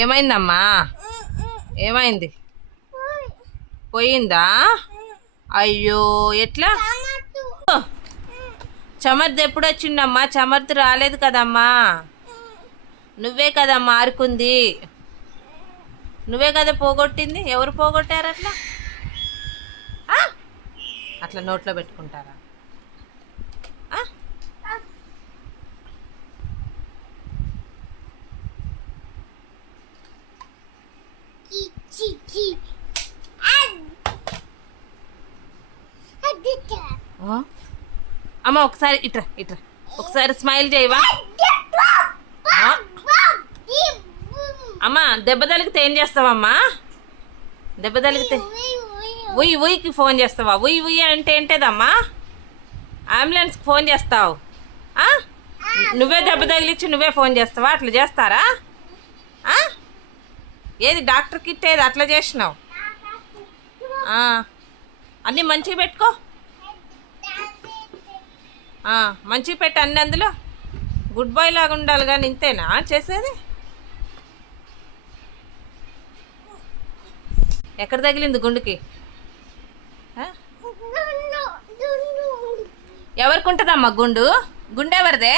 ఏమైందమ్మా? ఏమైంది? పోయిందా? అయ్యో, ఎట్లా? చమర్ది ఎప్పుడు వచ్చిండమ్మా? చమర్ది రాలేదు కదమ్మా. నువ్వే కదమ్మా ఆరుకుంది. నువ్వే కదా పోగొట్టింది. ఎవరు పోగొట్టారు అట్లా? అట్లా నోట్లో పెట్టుకుంటారా? అమ్మ ఒకసారి ఇట్రా ఇట్రా, ఒకసారి స్మైల్ చేయవా? అమ్మా దెబ్బ తలిగితే ఏం చేస్తావమ్మా? దెబ్బ తలిగితే ఉయ్యి ఉయ్యికి ఫోన్ చేస్తావా? ఉయ్యి ఉయ్యి అంటే ఏంటేదమ్మా? అంబులెన్స్కి ఫోన్ చేస్తావు? నువ్వే దెబ్బ తగిలిచ్చి నువ్వే ఫోన్ చేస్తావా? అట్లా చేస్తారా? ఏది డాక్టర్ కిట్ ఏది అట్లా చేసినావు? అన్నీ మంచిగా పెట్టుకో. మంచిగా పెట్టి అన్ని అందులో గుడ్ బాయ్ లాగా ఉండాలి. కానీ ఇంతేనా చేసేది? ఎక్కడ తగిలింది గుండుకి? ఎవరికి ఉంటుందమ్మా గుండు? గుండె ఎవరిదే?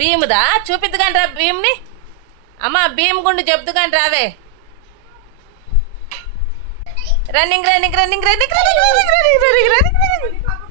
భీముదా? చూపిద్దు కానీ రా భీముని. అమ్మ భీమ్ గుండు చెప్తూ కానీ రావే. Running running running running running running running running running.